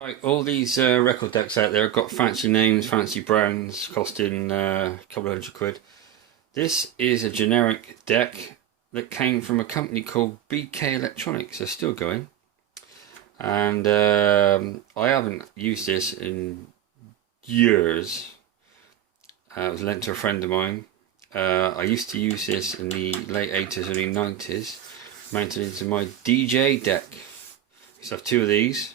Right, all these record decks out there have got fancy names, fancy brands, costing a couple of £100. This is a generic deck that came from a company called BK Electronics. They're still going, and I haven't used this in years. It was lent to a friend of mine. I used to use this in the late 80s, early 90s, mounted into my DJ deck. I used to have two of these,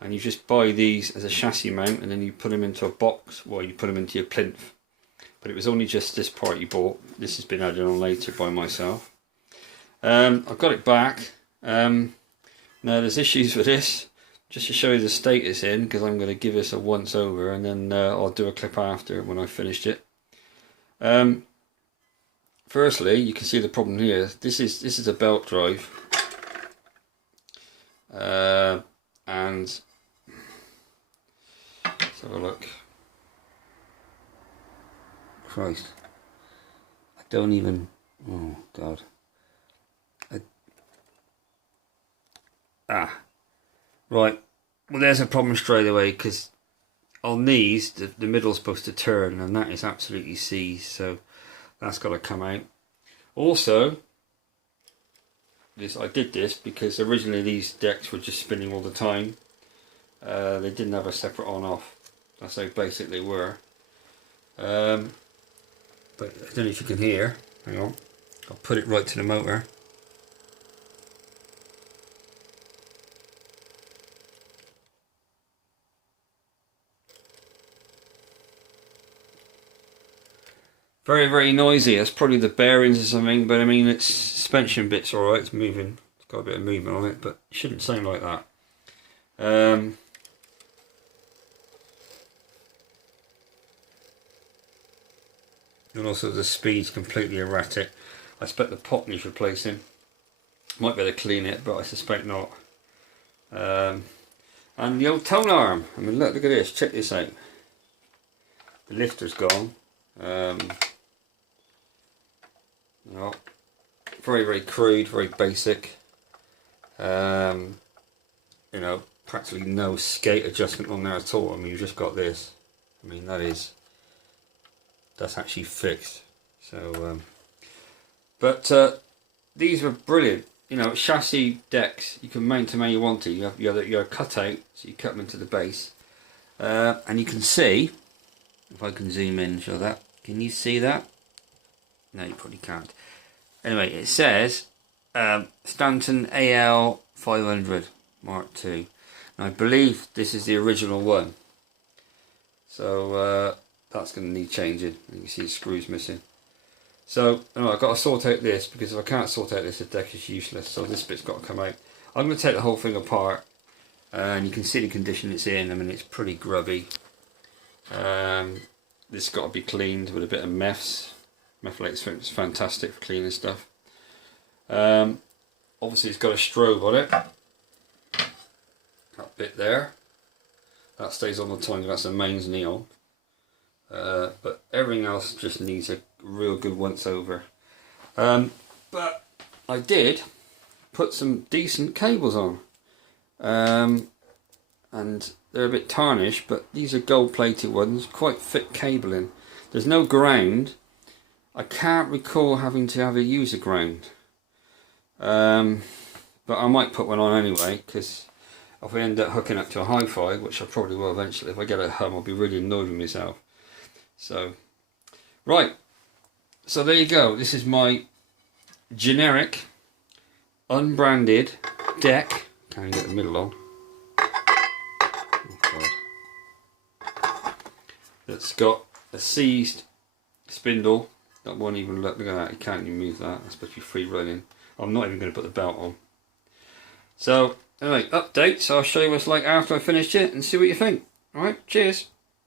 and you just buy these as a chassis mount, and then you put them into a box, or you put them into your plinth. But it was only just this part you bought. This has been added on later by myself. I've got it back. Now there's issues with this. Just to show you the state it's in, because I'm going to give this a once over, and then I'll do a clip after when I've finished it. Firstly, you can see the problem here. This is a belt drive, and let's have a look. Christ, I don't even. Oh God. Right. Well, there's a problem straight away, because on these the middle's supposed to turn, and that is absolutely seized. So that's got to come out. Also, I did this because originally these decks were just spinning all the time. They didn't have a separate on-off. That's how basic they were. But I don't know if you can hear. Hang on. I'll put it right to the motor. Very, very noisy. That's probably the bearings or something, but I mean, its suspension bit's alright, it's moving. It's got a bit of movement on it, but it shouldn't sound like that. And also the speed's completely erratic. I expect the pot needs replacing. Might be able to clean it, but I suspect not. And the old tone arm. I mean, look at this. Check this out. The lifter's gone. Well, very, very crude, very basic. You know, practically no skate adjustment on there at all. I mean, you've just got this. I mean, that's actually fixed. So, but these were brilliant. You know, chassis decks, you can mount them how you want to. You have your cutout, so you cut them into the base, and you can see. If I can zoom in and show that. Can you see that? No, you probably can't. Anyway, it says Stanton AL 500 Mark II. And I believe this is the original one. So that's going to need changing. You can see the screws missing. So anyway, I've got to sort out this, because if I can't sort out this, the deck is useless. So this bit's got to come out. I'm going to take the whole thing apart, and you can see the condition it's in. I mean, it's pretty grubby. This has got to be cleaned with a bit of meths. Methylate's fantastic for cleaning stuff. Obviously it's got a strobe on it. That bit there. That stays on the time, that's the mains neon. But everything else just needs a real good once over. But I did put some decent cables on. And they're a bit tarnished, but these are gold plated ones, quite thick cabling. There's no ground. I can't recall having to have a user ground, but I might put one on anyway, because if I end up hooking up to a hi-fi, which I probably will eventually, if I get a hum, I'll be really annoyed with myself. So, right, so there you go. This is my generic, unbranded deck. Can't even get the middle on. That's got a seized spindle. That won't even look at that. You can't even move that. That's supposed to be free running. I'm not even going to put the belt on. So anyway, update. So I'll show you what it's like after I finished it and see what you think. Alright, cheers.